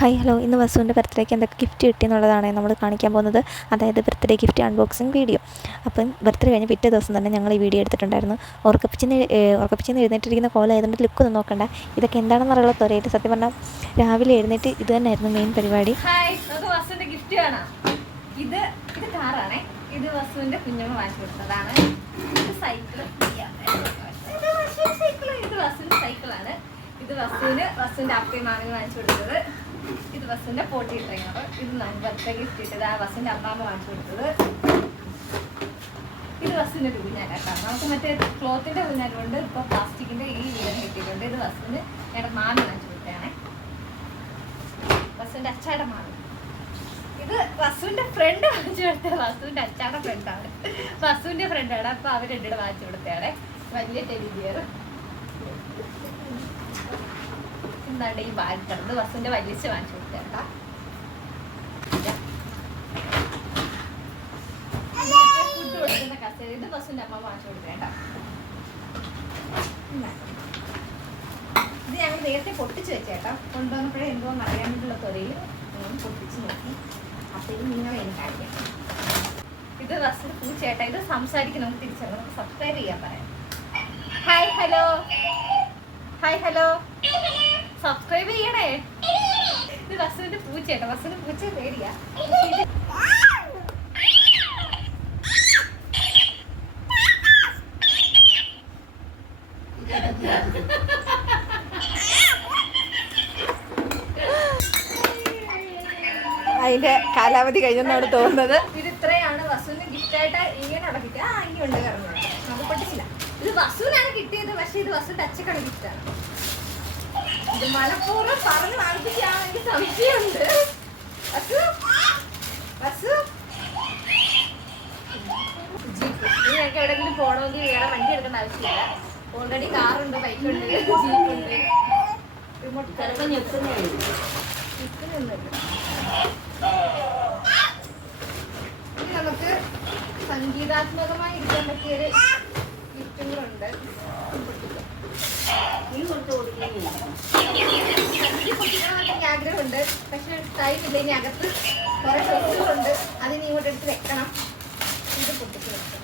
Hi hello, ഇന്ന് വസുവിൻ്റെ ബർത്ത്ഡേക്ക് എന്തൊക്കെ ഗിഫ്റ്റ് കിട്ടിയെന്നുള്ളതാണ് നമ്മൾ കാണിക്കാൻ പോകുന്നത്. അതായത് ബർത്ത്ഡേ ഗിഫ്റ്റ് അൺബോക്സിങ് വീഡിയോ. അപ്പം ബർത്ത്ഡേ കഴിഞ്ഞ് പിറ്റേ ദിവസം തന്നെ ഞങ്ങൾ ഈ വീഡിയോ എടുത്തിട്ടുണ്ടായിരുന്നു. ഉറക്കപ്പിച്ചിന്ന് എഴുന്നേറ്റിരിക്കുന്ന കോലം ആയതുകൊണ്ട് ലുക്കൊന്നും നോക്കണ്ട. ഇതൊക്കെ എന്താണെന്ന് അറിയുള്ള ത്വരയായിട്ട് സത്യം പറഞ്ഞാൽ രാവിലെ എഴുന്നേറ്റ് ഇത് തന്നെയായിരുന്നു മെയിൻ പരിപാടി. ഹായ്, നമുക്ക് വസുവിൻ്റെ ഗിഫ്റ്റ് കാണാം. ഇത് കാറാണേ. ഇത് വസുവിൻ്റെ കുഞ്ഞമ്മ വാങ്ങിച്ചു കൊടുത്തതാണ്. ഇത് സൈക്കിൾ. ഇത് വസുവിൻ്റെ സൈക്കിളാണ്. ഇത് വസുവിൻ്റെ അപ്പയും മാമിന് വാങ്ങിച്ചു കൊടുത്തത്. ഇത് വസുവിൻ്റെ പോട്ടി ട്രെയിനർ. ഇത് ബർത്ത്ഡേ ഗിഫ്റ്റ് ഇട്ടത് വസുവിൻ്റെ അമ്മാമ്മ വാങ്ങിച്ചു കൊടുത്തത്. ഇത് വസുവിൻ്റെ ഊഞ്ഞാലാട്ടോ. നമുക്ക് മറ്റേ ക്ലോത്തിൻ്റെ ഊഞ്ഞാലുകൊണ്ട് ഇപ്പോൾ പ്ലാസ്റ്റിക്കിൻ്റെ ഈ വീട് കിട്ടിയിട്ടുണ്ട്. ഇത് വസുവിന് ഞങ്ങളുടെ മാമി വാങ്ങിച്ചു കൊടുത്തതാണേ. വസുവിൻ്റെ അച്ചാടെ മാമി. ഇത് വസുവിൻ്റെ ഫ്രണ്ട് വാങ്ങിച്ചു കൊടുത്തത്. വസുവിൻ്റെ അച്ചാടെ ഫ്രണ്ടാണ്. വസുവിൻ്റെ ഫ്രണ്ടാണ്. അപ്പോൾ അവർ രണ്ടുകൂടെ വാങ്ങിച്ചു കൊടുത്തതാണ്. വലിയ ടെഡി ബിയർ. എന്താണ് ഈ ബാഗ് കിടന്നത്? വസുവിൻ്റെ വലിയ വാങ്ങിച്ചു കൊടുത്തേട്ടാ. ഫുഡ് കൊടുക്കുന്ന കസേര. ഇത് വസുവിൻ്റെ അമ്മ വാങ്ങിച്ചു കൊടുത്തേട്ടാ. ഇത് ഞങ്ങൾ നേരത്തെ പൊട്ടിച്ച് വെച്ചേട്ടാ. കൊണ്ടുവന്നപ്പോഴേ എന്തോ അറിയാൻ വേണ്ടിയുള്ള തൊരയിൽ പൊട്ടിച്ച് നോക്കി. അപ്പോൾ ഇത് നിങ്ങളെ എനിക്ക് അറിയാം. ഇത് വസുവിൻ്റെ പൂച്ചേട്ടാ. ഇത് സംസാരിക്കും. നമുക്ക് തിരിച്ചറിയാം. നമുക്ക് സബ്സ്ക്രൈബ് ചെയ്യാൻ പറയാം. Hi hello, hi hello, subscribe ചെയ്യണേ. ഇത് വസുവിന്റെ പൂച്ചേട്ടോ. വസുവിന്റെ പൂച്ച പേടിയാ. അതിന്റെ കാലാവധി കഴിഞ്ഞെന്നാണ് തോന്നുന്നത്. ഇത് ഇത്രയാണ് വസുവിന് ഗിഫ്റ്റായിട്ട്. ഇങ്ങനെയുള്ള കിട്ടിയ ഇനി ഉണ്ട് കാരണം നമുക്ക് പൊട്ടിച്ചില്ല. ഇത് വസുവിനാണ് കിട്ടിയത്. പക്ഷെ ഇത് വസുവിന്റെ അച്ഛക്കാണ് ഗിഫ്റ്റാണ്. ഇത് മലപ്പൂർവ്വം പറഞ്ഞു വാങ്ങിപ്പിക്കാൻ എനിക്ക് സംശയമുണ്ട്. നിങ്ങൾക്ക് എവിടെയെങ്കിലും പോകണമെങ്കിൽ വേറെ വണ്ടി എടുക്കേണ്ട ആവശ്യമില്ല. ഓൾറെഡി കാറുണ്ട്, ബൈക്കുണ്ട്, ജീപ്പുണ്ട്. ഇനി നമുക്ക് സംഗീതാത്മകമായി ഇരിക്കാൻ പറ്റിയൊരു ഗിഫ്റ്റും കൂടെ ഉണ്ട്. ആഗ്രഹമുണ്ട്, പക്ഷെ ടൈം ഇല്ല. ഇനി അകത്ത് കുറെ ഡ്രസ്സുകളുണ്ട്. അതിന് ഇങ്ങോട്ട് എടുത്ത് വെക്കണം. ഇത് പൊട്ടിച്ച് വെക്കണം.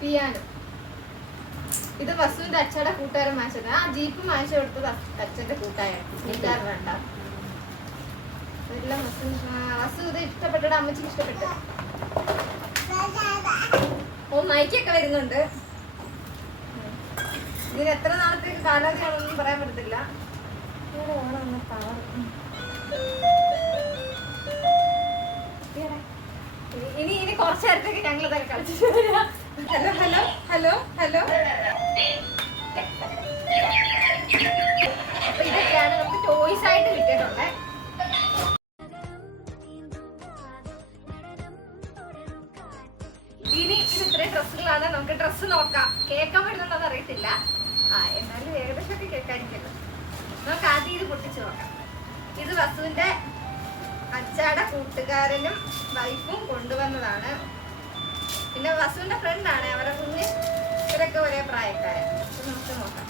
പിയാനോ. ഇത് വസുവിന്റെ അച്ഛയുടെ കൂട്ടുകാരൻ വാങ്ങിച്ചത്. ആ ജീപ്പ് വാങ്ങിച്ചു കൊടുത്തത് അച്ഛന്റെ കൂട്ടുകാരനാണ്. എല്ലാം വസു ഇത് ഇഷ്ടപ്പെട്ടിട്ട് അമ്മച്ചിക്ക് ഇഷ്ടപ്പെട്ടു. ഓ, മൈക്കൊക്കെ വരുന്നുണ്ട്. ഇതിന് എത്ര നാളത്തേക്ക് കാലാവധിയാണെന്നൊന്നും പറയാൻ പറ്റത്തില്ല. ഇനി കുറച്ചു നേരത്തേക്ക് ഞങ്ങൾ ഇതൊക്കെ കളിച്ചിട്ട് വരാം. Hello hello hello hello. അപ്പൊ ഇതൊക്കെയാണ് നമുക്ക് ടോയ്സ് ആയിട്ട് കിട്ടിയിട്ടുള്ളത്. ഇനി ഇത് ഇത്രയും ഡ്രസ്സുകളാണ്. നമുക്ക് ഡ്രസ്സ് നോക്കാം. കേൾക്കാൻ പറ്റുന്നുണ്ടെന്ന് അറിയത്തില്ല. എന്നാലും ഏകദേശമൊക്കെ കേൾക്കാനിരിക്കുന്നു. നമുക്ക് ആദ്യം ഇത് പൊട്ടിച്ച് നോക്കാം. ഇത് വസുവിന്റെ അച്ഛയുടെ കൂട്ടുകാരനും വൈഫും കൊണ്ടുവന്നതാണ്. പിന്നെ വസുവിന്റെ ഫ്രണ്ടാണ്. അവരെ കുഞ്ഞ് ഇവരൊക്കെ ഒരേ പ്രായക്കാരൻ. നമുക്ക് നോക്കാം.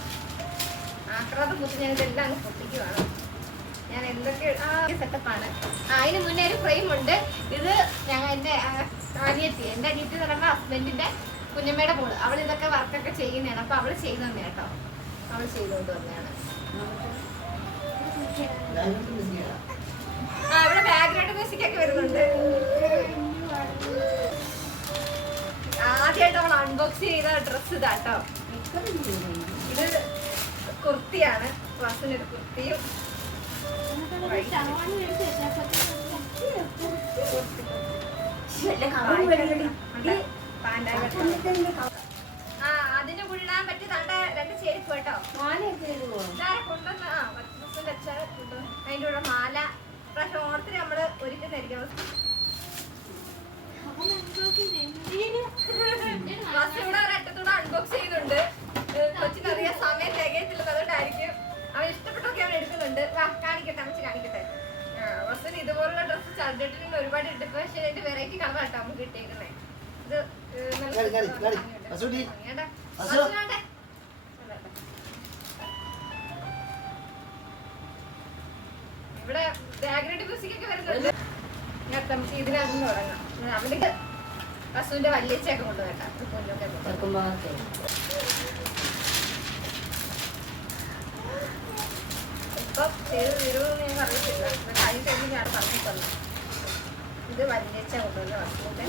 ആക്രാന്തം കുത്തി ഞാൻ ഇതെല്ലാം അങ്ങ് പൊട്ടിക്കുവാണ്. ഞാൻ എന്തൊക്കെ സെറ്റപ്പാണ്. അതിന് മുന്നേ ഒരു ഫ്രെയിം ഉണ്ട്. ഇത് ഞങ്ങൾ എൻ്റെ അനിയത്തി എന്ന് പറയുമ്പോൾ ഹസ്ബൻഡിന്റെ കുഞ്ഞമ്മയുടെ മോള്. അവൾ ഇതൊക്കെ വർക്കൊക്കെ ചെയ്യുന്നതാണ്. അപ്പൊ അവള് ചെയ്തു തന്നെ കേട്ടോ. അവൾ ചെയ്തുകൊണ്ട് വന്നതാണ്. ഇവിടെ ബാക്ക്ഗ്രൗണ്ട് മ്യൂസിക് ഒക്കെ വരുന്നുണ്ട്. ആദ്യമായിട്ട് അവൾ അൺബോക്സ് ചെയ്ത ഡ്രസ് ഇതാട്ടോ. ഇത് കുർത്തിയാണ്. വസുവിനൊരു കുർത്തിയും അതിന് കൊള്ളാൻ പറ്റി രണ്ട് ചെരുപ്പ് കേട്ടോ. കൊണ്ടുവന്ന അതിന്റെ കൂടെ മാല. പ്രാവശ്യം ഓണത്തിന് നമ്മള് ഒരുക്കുന്നതായിരിക്കും. ഇവിടെ ഒരറ്റത്തൂടെ അൺബോക്സ് ചെയ്യുന്നുണ്ട്. കൊച്ചിനറിയാൻ സമയം തികയത്തില്ലെന്ന് അതുകൊണ്ടായിരിക്കും. അവൻ ഇഷ്ടപ്പെട്ടൊക്കെ അവൻ എടുക്കുന്നുണ്ട്. കാണിക്കട്ടെ, അമ്മച്ച് കാണിക്കട്ടെ. വസുവിന് ഇതുപോലുള്ള ഡ്രസ്സ് ചന്ദ്രട്ടിന് ഒരുപാട് ഇട്ട്. പക്ഷെ അതിന്റെ വെറൈറ്റി കളറാട്ടോ നമുക്ക് കിട്ടിയേക്കുന്നത്. ഇത് ഇവിടെ ബാക്ക്ഗ്രൗണ്ട് മ്യൂസിക് ഒക്കെ വരുന്നുണ്ട്. ഞാൻ നമുക്ക് ഇതിനകത്ത് തുടങ്ങാം. അവന്റെ വസുവിന്റെ വല്യച്ചയൊക്കെ കൊണ്ടുപോകട്ടെ. ഇപ്പം ചെയ്ത് തീരുമെന്ന് ഞാൻ അറിയത്തില്ല. കഴിഞ്ഞ ടൈമിൽ ഞാൻ പറഞ്ഞു തന്നു. ഇത് വല്യച്ച കൊണ്ടുവന്ന വസുവിന്റെ.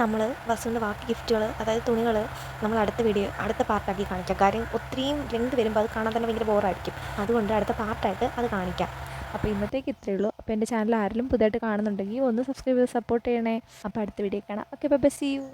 നമ്മൾ വസുവിൻ്റെ ബാക്കി ഗിഫ്റ്റുകൾ, അതായത് തുണികൾ, നമ്മൾ അടുത്ത പാർട്ടാക്കി കാണിക്കാം. കാര്യം ഒത്തിരിയും ലെങ്ത് വരുമ്പോൾ അത് കാണാൻ തന്നെ ഭയങ്കര ബോറായിരിക്കും. അതുകൊണ്ട് അടുത്ത പാർട്ടായിട്ട് അത് കാണിക്കാം. അപ്പോൾ ഇന്നത്തേക്ക് ഇത്രയേ ഉള്ളൂ. അപ്പോൾ എൻ്റെ ചാനൽ ആരെങ്കിലും പുതുതായിട്ട് കാണുന്നുണ്ടെങ്കിൽ ഒന്ന് സബ്സ്ക്രൈബ് ചെയ്ത് സപ്പോർട്ട് ചെയ്യണേ. അപ്പോൾ അടുത്ത വീഡിയോ കാണാം. Okay, bye, see U.